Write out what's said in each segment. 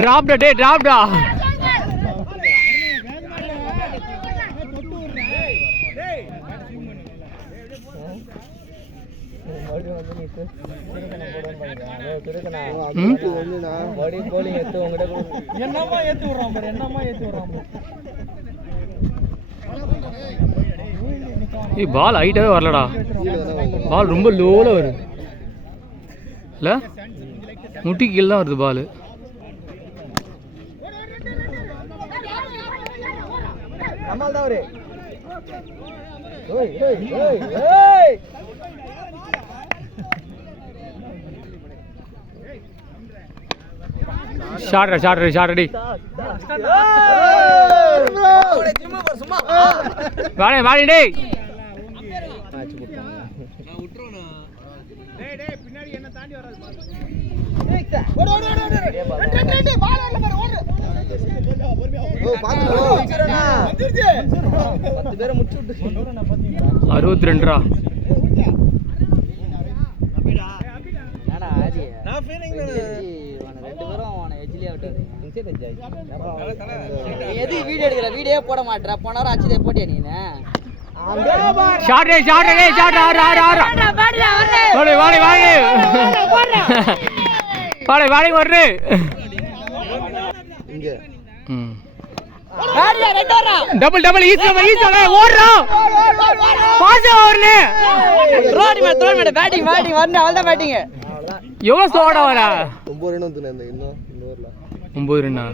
டிராப்டா டே டிராப்டா. பால் ஹைட்டாவே வரலடா, பால் ரொம்ப லோவில் வருது இல்லை, முட்டி கீழே தான் வருது பால். ஷார்ட் அடி வாடே வாடே டேய். பின்னாடி என்ன தாண்டி வராது ஓடு ஓடு ஓடு ரெண்டு பால் வரல பாரு ஓடு. ஓ பாத்து வந்துருடா 10 பேரை முடிச்சு விட்டு 62 ரா. அபிடா என்னடா ஆதி நான் ஃபீலிங் வான ரெண்டு பேரும் வான எஜ்லியா விட்டாரு இன்சைட் எஜ் எது வீடியோ எடுக்கற வீடியோவே போட மாட்டற போன வாரம் அச்சிதே போட்டியா நீனே. ஷாட் ஆறு வாடி வாடி வரு இங்க டபுள் ஈஸியா ஓடுறா பாஸ் ஓவர்னு ரோடி மேல பேட்டிங் வரணும் அவ்வளவுதான் பேட்டிங். எவ்வளவு ஸ்லோடா வர 9 ரன் வந்து இந்த ஓவர்ல 9 ரன்னா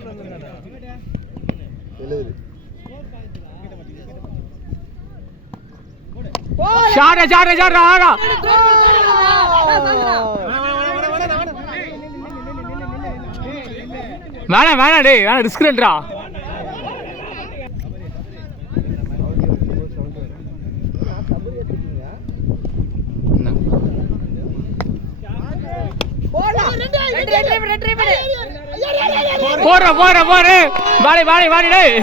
70. ஷாட் ஆகா வேணா டேய் வேணா ரிஸ்க் எடுறா. போற வாடி டேய்.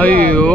ஐயோ